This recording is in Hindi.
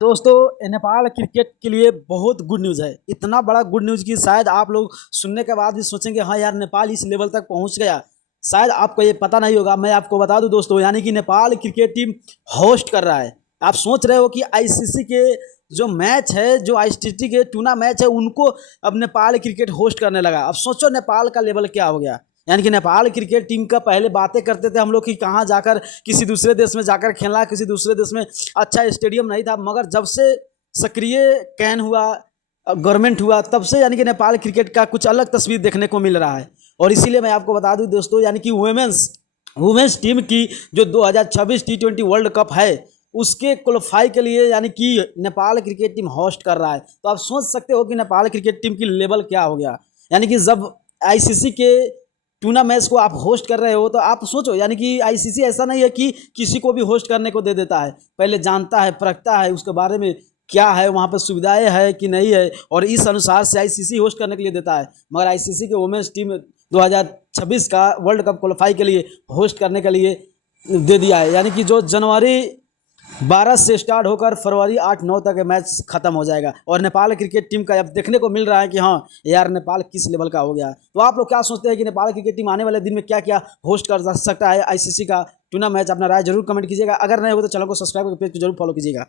दोस्तों नेपाल क्रिकेट के लिए बहुत गुड न्यूज़ है। इतना बड़ा गुड न्यूज़ कि शायद आप लोग सुनने के बाद भी सोचेंगे हाँ यार नेपाल इस लेवल तक पहुंच गया। शायद आपको ये पता नहीं होगा, मैं आपको बता दूं दोस्तों, यानी कि नेपाल क्रिकेट टीम होस्ट कर रहा है। आप सोच रहे हो कि आईसीसी के जो मैच है, जो आईसीसी के टूर्ना मैच है, उनको अब नेपाल क्रिकेट होस्ट करने लगा। अब सोचो नेपाल का लेवल क्या हो गया। यानी कि नेपाल क्रिकेट टीम का पहले बातें करते थे हम लोग कि कहाँ जाकर किसी दूसरे देश में जाकर खेलना, किसी दूसरे देश में अच्छा स्टेडियम नहीं था। मगर जब से सक्रिय कैन हुआ, गवर्नमेंट हुआ, तब से यानी कि नेपाल क्रिकेट का कुछ अलग तस्वीर देखने को मिल रहा है। और इसीलिए मैं आपको बता दूं दोस्तों, यानी कि वुमेन्स टीम की जो 2026 T20 वर्ल्ड कप है, उसके क्वालिफाई के लिए यानी कि नेपाल क्रिकेट टीम होस्ट कर रहा है। तो आप सोच सकते हो कि नेपाल क्रिकेट टीम की लेवल क्या हो गया। यानी कि जब आईसीसी के टूर्ना मैच को आप होस्ट कर रहे हो तो आप सोचो, यानी कि आईसीसी ऐसा नहीं है कि किसी को भी होस्ट करने को दे देता है। पहले जानता है, परखता है उसके बारे में क्या है, वहाँ पर सुविधाएं है कि नहीं है, और इस अनुसार से आईसीसी होस्ट करने के लिए देता है। मगर आईसीसी के वुमेन्स टीम 2026 का वर्ल्ड कप क्वालिफाई के लिए होस्ट करने के लिए दे दिया है। यानी कि जो जनवरी 12 से स्टार्ट होकर फरवरी 8-9 तक मैच खत्म हो जाएगा। और नेपाल क्रिकेट टीम का अब देखने को मिल रहा है कि हाँ यार नेपाल किस लेवल का हो गया। तो आप लोग क्या सोचते हैं कि नेपाल क्रिकेट टीम आने वाले दिन में क्या क्या होस्ट कर सकता है आईसीसी का टूर्ना मैच? अपना राय जरूर कमेंट कीजिएगा। अगर नहीं हो तो चैनल को सब्सक्राइब करके पेज को जरूर फॉलो कीजिएगा।